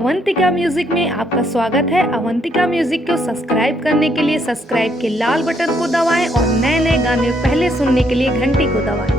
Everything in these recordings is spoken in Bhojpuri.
अवंतिका म्यूजिक में आपका स्वागत है। अवंतिका म्यूजिक को सब्सक्राइब करने के लिए सब्सक्राइब के लाल बटन को दबाएं और नए नए गाने पहले सुनने के लिए घंटी को दबाएं।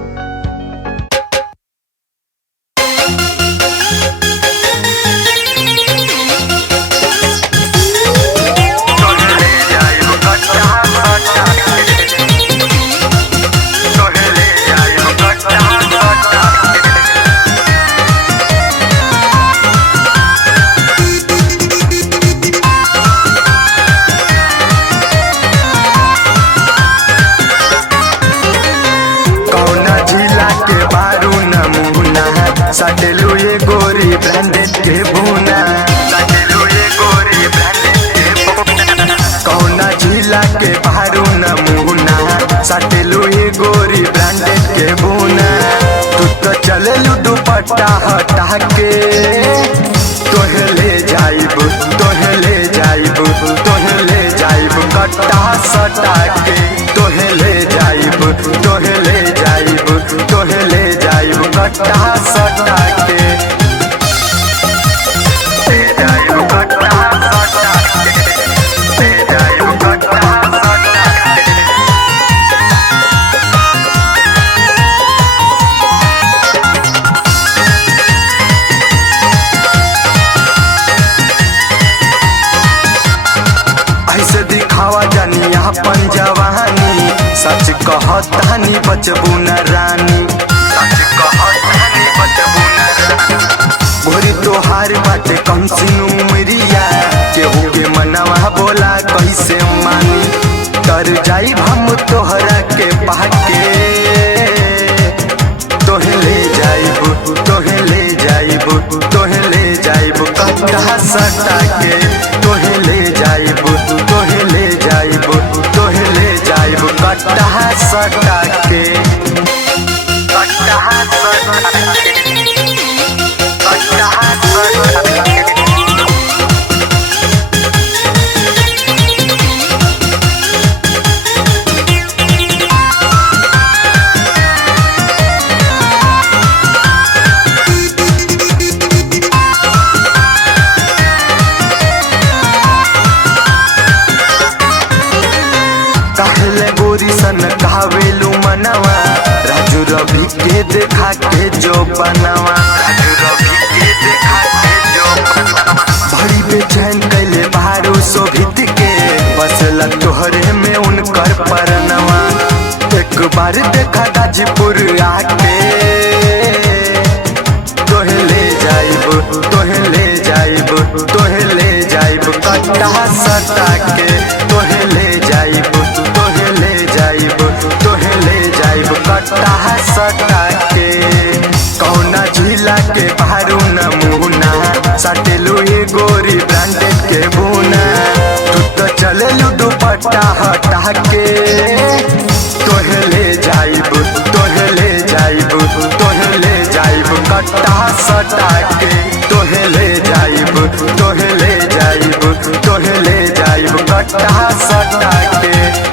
सटलू ये गोरी ब्रांडेड के भूना, सटलू ये गोरी ब्रांडेड के भूना, कौना जिला के बारू नमूना, सटलू ये गोरी ब्रांडेड के भूना। तू तो चललू दुपट्टा हटा के, तोहे ले जाइबू, तोहे ले जाइबू, तोहे ले जाइबू कट्टा सटा के, तोहे ले जाइबू, तोहे ले जाइबू, तोहे ले जाइबू कट्टा सटा के, ले जाइबू कट्टा सटा के, ले जाइबू कट्टा सटा के। ऐसे दिखावा जानी अपन जवानी, सच कहतानी बचबू न रानी, सच कहतानी बचबू न रानी। गोरी तोहार बाटे कम सिनू उमरिया, केहू के मनवा बोला कैसे मानी, तर जाई हम तोहरा के पाके, तोहे ले जाइबू, तोहे ले जाइबू, तोहे ले जाइबू कट्टा सटा के, तोहे ले जाइबू, तोहे ले जाइबू, तोहे ले जाइबू कट्टा सटा के, कट्टा सटा के, कट्टा सटा के। कहले गोरी सन कहवेलू मनवा, राजू रवि के देखा के जो बनवा, राजू रवि के देखा के जो बनवा। भरी बेचैन कैले बारू शोभित के, बसल तोहरे में उनकर परनवा। एक बार देखा गाजीपुर आके, तोहे ले जाइबू, तोहे ले जाइबू, तोहे ले जाइबू कट्टा सटा के, तोहे ले जाइबू, तोहे ले जाइबू, तोहे ले जाइबू कट्टा सटा के। कौना जिला के बारू नमूना, सटलू ये गोरी ब्रांडेड के भूना। तू तो चललू दुपट्टा हटा के, तोहे ले जाइबू, तोहे ले जाइबू, तोहे ले जाइबू कट्टा सटा के, तोहे ले जाइबू, तोहे ले जाइबू, तोहे ले जाइबू कट्टा सटा के।